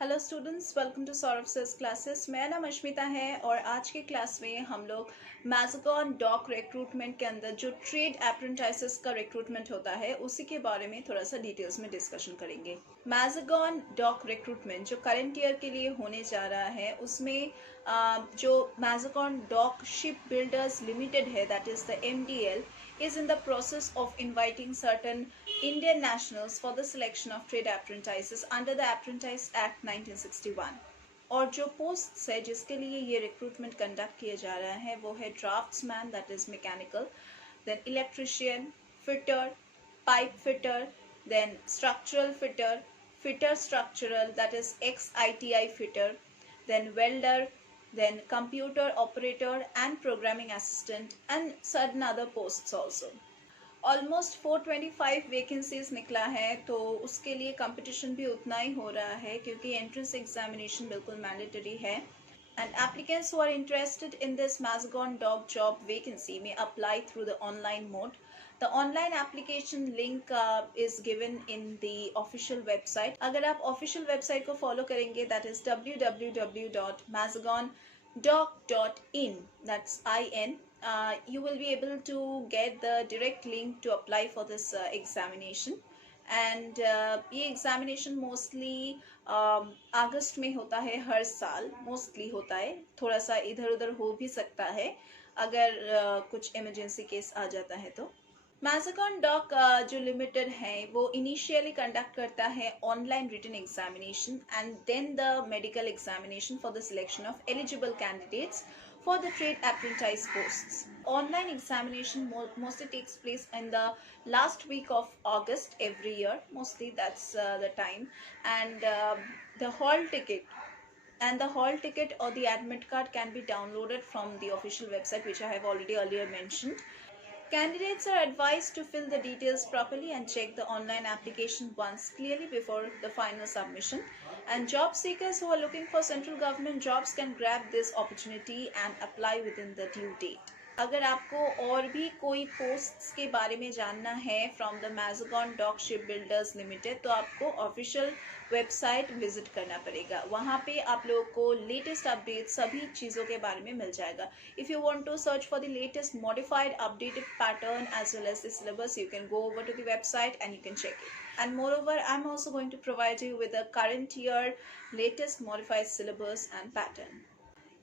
Hello students, welcome to Saurabh sir's classes. मेरा नाम अश्मिता है और आज के क्लास में हम लोग मैज़गॉन डॉक रिक्रूटमेंट के अंदर जो ट्रेड अप्रेंटिसेस का रिक्रूटमेंट होता है उसी के बारे में थोड़ा सा डिटेल्स में डिस्कशन करेंगे। मैज़गॉन डॉक रिक्रूटमेंट जो करंट ईयर के लिए होने जा रहा है उसमें जो मैज़गॉन डॉक शिप बिल्डर्स लिमिटेड है, that is the MDL, is in the process of inviting certain Indian nationals for the selection of trade apprentices under the Apprentice Act 1961। और जो पोस्ट्स है जिसके लिए ये रिक्रूटमेंट कंडक्ट किया जा रहा है वो है draughtsman, that is mechanical, then electrician, fitter, pipe fitter, then structural fitter, fitter structural, that is XITI fitter, then welder, then computer operator and programming assistant, and certain other posts also। Almost 425 वैकेंसीज निकला है, तो उसके लिए कंपटीशन भी उतना ही हो रहा है क्योंकि एंट्रेंस एग्जामिनेशन बिल्कुल मैंडेटरी है। And applicants who are interested in this Mazgon dog job vacancy may apply through the online mode। The online application link is given in the official website। अगर आप official website को follow करेंगे, that is www.mazgondoc.in, that's IN, you will be able to get the direct link to apply for this examination। And ये examination mostly अगस्त में होता है, हर साल मोस्टली होता है, थोड़ा सा इधर उधर हो भी सकता है अगर कुछ इमरजेंसी केस आ जाता है तो। मैज़गॉन डॉक जो लिमिटेड है वो इनिशियली कंडक्ट करता है online written examination and then the medical examination for the selection of eligible candidates for the trade apprentice posts। Online examination mostly takes place in the last week of August every year, mostly that's the time, and the hall ticket or the admit card can be downloaded from the official website, which I have already earlier mentioned। Candidates are advised to fill the details properly and check the online application once clearly before the final submission। And job seekers who are looking for central government jobs can grab this opportunity and apply within the due date। अगर आपको और भी कोई पोस्ट्स के बारे में जानना है from the Mazagon Dock Shipbuilders Limited, तो आपको ऑफिशियल वेबसाइट विजिट करना पड़ेगा। वहाँ पे आप लोगों को लेटेस्ट अपडेट सभी चीज़ों के बारे में मिल जाएगा। If you want to search for the latest modified updated pattern as well as the syllabus, you can go over to the website and you can check it। And moreover, I'm also going to provide you with the current year latest modified syllabus and pattern।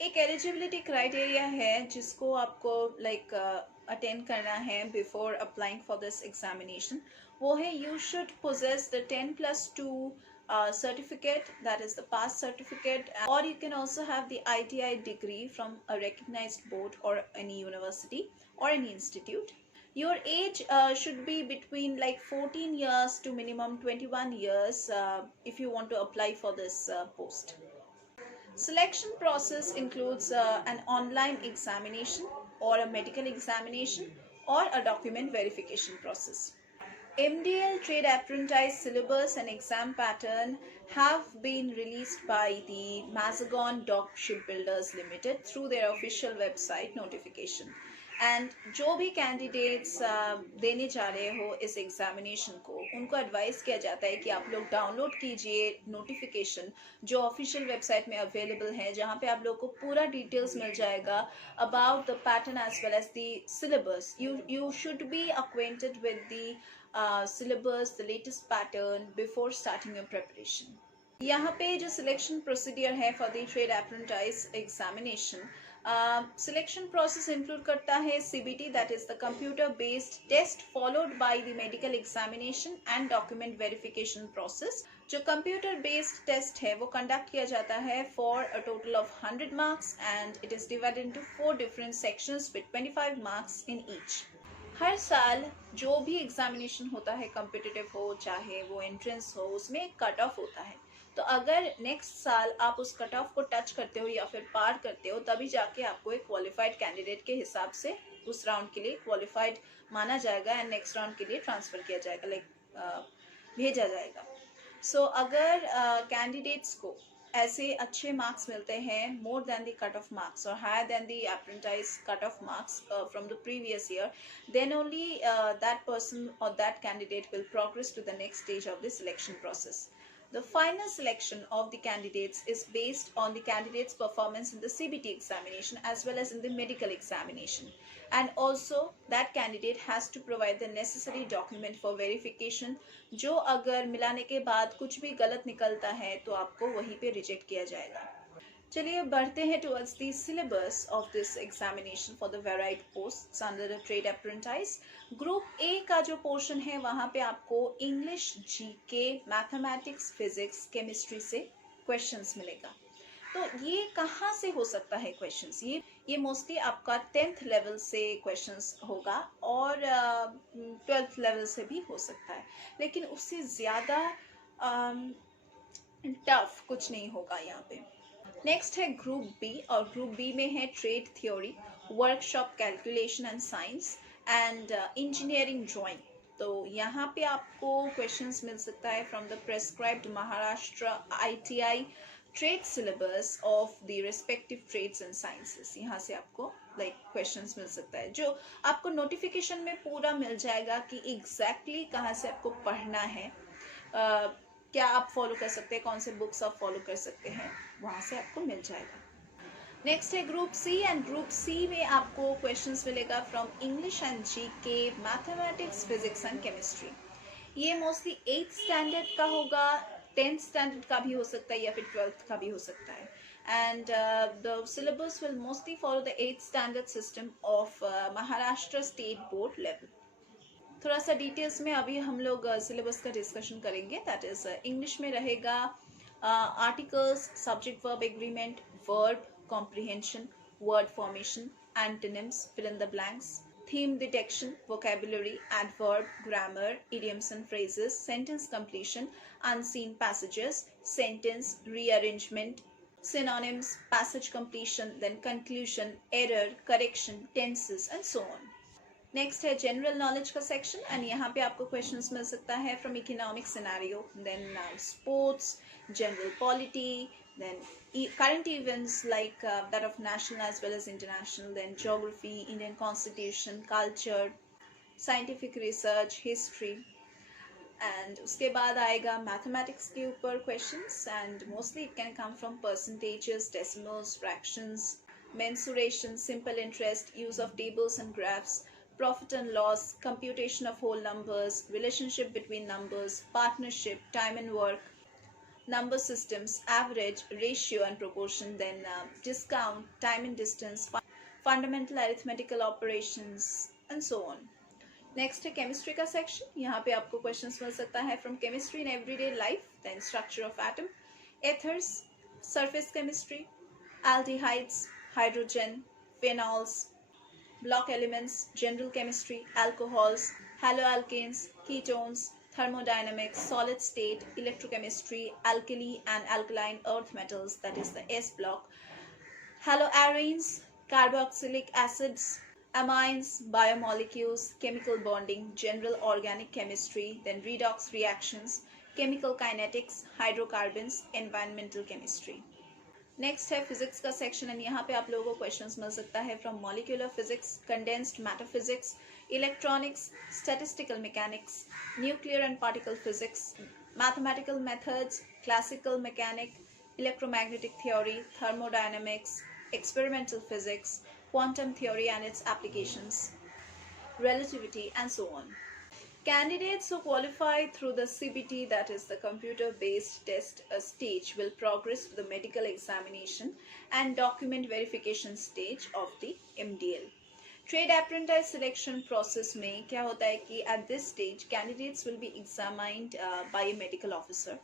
एक eligibility criteria है जिसको आपको attend करना है before applying for this examination. वो है you should possess the 10+2 certificate, that is the pass certificate, or you can also have the ITI degree from a recognized board or any university or any institute। Your age should be between 14 years to minimum 21 years if you want to apply for this post। Selection process includes an online examination or a medical examination or a document verification process। MDL Trade Apprentice syllabus and exam pattern have been released by the Mazagon Dock Shipbuilders Limited through their official website notification। And जो भी कैंडिडेट्स देने जा रहे हो इस एग्जामिनेशन को, उनको एडवाइस किया जाता है कि आप लोग डाउनलोड कीजिए नोटिफिकेशन जो ऑफिशियल वेबसाइट में अवेलेबल है, जहाँ पे आप लोग को पूरा डिटेल्स मिल जाएगा about the pattern as well as the syllabus. You should be acquainted with the syllabus, the latest pattern before starting your preparation. यहाँ पे जो सिलेक्शन प्रोसीडियर है for the trade apprentice examination, selection process include करता है CBT, that is the computer based test followed by the medical examination and document verification process. जो computer based test है वो conduct किया जाता है for a total of 100 marks and it is divided into 4 different sections with 25 marks in each. हर साल जो भी एग्जामिनेशन होता है, कॉम्पिटिटिव हो चाहे वो एंट्रेंस हो, उसमें एक कट ऑफ होता है। तो अगर नेक्स्ट साल आप उस कट ऑफ को टच करते हो या फिर पार करते हो, तभी जाके आपको एक क्वालिफाइड कैंडिडेट के हिसाब से उस राउंड के लिए क्वालिफाइड माना जाएगा एंड नेक्स्ट राउंड के लिए ट्रांसफ़र किया जाएगा, भेजा जाएगा। सो अगर कैंडिडेट्स को ऐसे अच्छे मार्क्स मिलते हैं, more than the cut off marks और higher than the apprentice cut off marks from the previous year, then only that person or that candidate will progress to the next stage of the selection process। The final selection of the candidates is based on the candidate's performance in the CBT examination as well as in the medical examination. And also that candidate has to provide the necessary document for verification, जो अगर मिलाने के बाद कुछ भी गलत निकलता है तो आपको वहीं पे रिजेक्ट किया जाएगा. चलिए बढ़ते हैं towards the syllabus of this examination for the varied posts under the trade apprentice. Group A का जो पोर्शन है वहाँ पे आपको English, GK, mathematics, physics, chemistry से क्वेश्चंस मिलेगा. तो ये कहाँ से हो सकता है क्वेश्चंस? ये मोस्टली आपका 10th लेवल से क्वेश्चंस होगा और 12th लेवल से भी हो सकता है, लेकिन उससे ज़्यादा टफ कुछ नहीं होगा यहाँ पे. नेक्स्ट है ग्रुप बी, और ग्रुप बी में है trade theory, workshop calculation and science and engineering drawing. तो यहाँ पे आपको क्वेश्चंस मिल सकता है from the prescribed Maharashtra ITI trade syllabus of the respective trades and sciences. यहाँ से आपको क्वेश्चंस मिल सकता है जो आपको नोटिफिकेशन में पूरा मिल जाएगा कि एग्जैक्टली कहाँ से आपको पढ़ना है, क्या आप फॉलो कर सकते हैं, कौन से बुक्स आप फॉलो कर सकते हैं, वहाँ से आपको मिल जाएगा. नेक्स्ट है group C, and group C में आपको क्वेश्चंस मिलेगा from English and GK, mathematics, physics and chemistry. ये मोस्टली 8th स्टैंडर्ड का होगा, 10th स्टैंडर्ड का भी हो सकता है या फिर 12th का भी हो सकता है. And the syllabus will mostly follow the 8th standard system of Maharashtra state board level. थोड़ा सा डिटेल्स में अभी हम लोग सिलेबस का डिस्कशन करेंगे. दैट इज इंग्लिश में रहेगा articles, subject verb agreement, verb comprehension, word formation, antonyms, fill in the blanks, theme detection, vocabulary, adverb, grammar, idioms and phrases, sentence completion, unseen passages, sentence rearrangement, synonyms, passage completion, then conclusion, error, correction, tenses and so on. Next है general knowledge का section, and यहाँ पे आपको questions मिल सकता है from economic scenario, then sports, general polity, then current events like that of national as well as international, then geography, Indian constitution, culture, scientific research, history. And उसके बाद आएगा मैथमेटिक्स के ऊपर questions, and mostly it can come from percentages, decimals, fractions, mensuration, simple interest, use of tables and graphs, profit and loss, computation of whole numbers, relationship between numbers, partnership, time and work, number systems, average, ratio and proportion, then discount, time and distance, fundamental arithmetical operations and so on. Next है chemistry का section. यहाँ पे आपको questions मिल सकता है from chemistry in everyday life, then structure of atom, ethers, surface chemistry, aldehydes, hydrogen, phenols, block elements, general chemistry, alcohols, haloalkanes, ketones, thermodynamics, solid state, electrochemistry, alkali and alkaline earth metals, that is the S block, haloarenes, carboxylic acids, amines, biomolecules, chemical bonding, general organic chemistry, then redox reactions, chemical kinetics, hydrocarbons, environmental chemistry. Next है फिजिक्स का section, and यहाँ पे आप लोगों को क्वेश्चंस मिल सकता है from molecular physics, condensed matter physics, electronics, statistical mechanics, nuclear and particle physics, mathematical methods, classical mechanic, electromagnetic theory, thermodynamics, experimental physics, quantum theory and it's applications, relativity and so on. Candidates who qualify through the CBT, that is the computer based test stage, will progress to the medical examination and document verification stage of the MDL. Trade apprentice selection process में क्या होता है कि at this stage candidates will be examined by a medical officer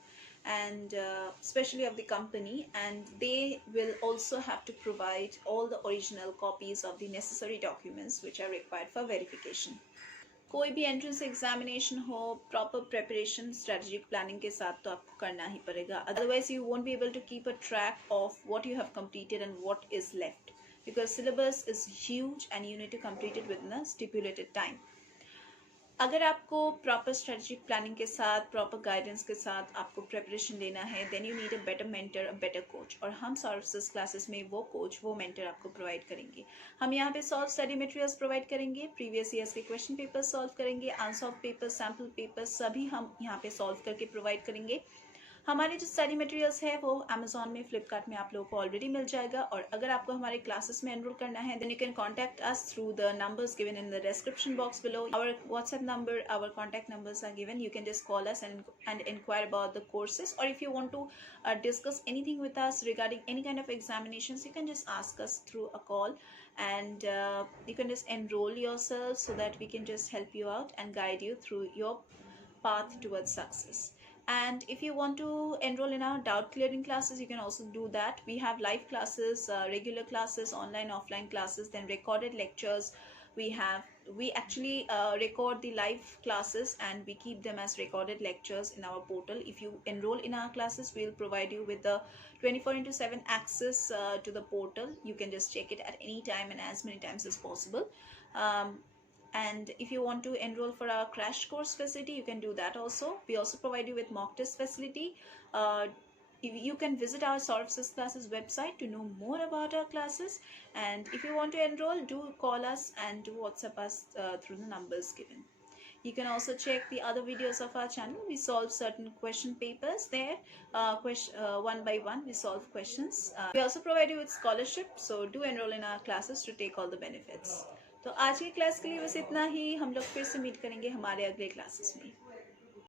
and especially of the company, and they will also have to provide all the original copies of the necessary documents which are required for verification. कोई भी entrance examination हो, proper preparation strategic planning के साथ तो आपको करना ही पड़ेगा, otherwise you won't be able to keep a track of what you have completed and what is left, because syllabus is huge and you need to complete it within stipulated time. अगर आपको proper strategic planning के साथ, proper guidance के साथ आपको preparation लेना है, then you need a better mentor, a better coach, और हम सर्विसेज क्लासेस में वो कोच, वो मेंटर आपको प्रोवाइड करेंगे. हम यहाँ पे सॉल्व स्टडी मटेरियल्स प्रोवाइड करेंगे, प्रीवियस ईयर्स के क्वेश्चन पेपर सॉल्व करेंगे, अनसॉल्व पेपर, सैम्पल पेपर सभी हम यहाँ पे सॉल्व करके प्रोवाइड करेंगे. हमारे जो स्टडी मटेरियल्स है वो अमेजोन में, फ्लिपकार्ट में आप लोगों को ऑलरेडी मिल जाएगा। और अगर आपको हमारे क्लासेस में एनरोल करना है then you can contact us through the numbers given in the description box below. Our WhatsApp number, our contact numbers are given. You can just call us and inquire about the courses, or if you want to discuss anything with us regarding any kind of examinations, you can just ask us through a call, and you can just enroll yourself so that we can just help you out and guide you through your path towards success. And if you want to enroll in our doubt clearing classes, you can also do that. We have live classes, regular classes, online offline classes, then recorded lectures. We actually record the live classes and we keep them as recorded lectures in our portal. If you enroll in our classes, we'll provide you with the 24/7 access to the portal. You can just check it at any time and as many times as possible. And if you want to enroll for our crash course facility, you can do that also. We also provide you with mock test facility. You can visit our Saurabh Sys Classes website to know more about our classes. And if you want to enroll, do call us and do WhatsApp us through the numbers given. You can also check the other videos of our channel. We solve certain question papers there. One by one, we solve questions. We also provide you with scholarship. So do enroll in our classes to take all the benefits. तो आज की क्लास के लिए बस इतना ही। हम लोग फिर से मीट करेंगे हमारे अगले क्लासेस में।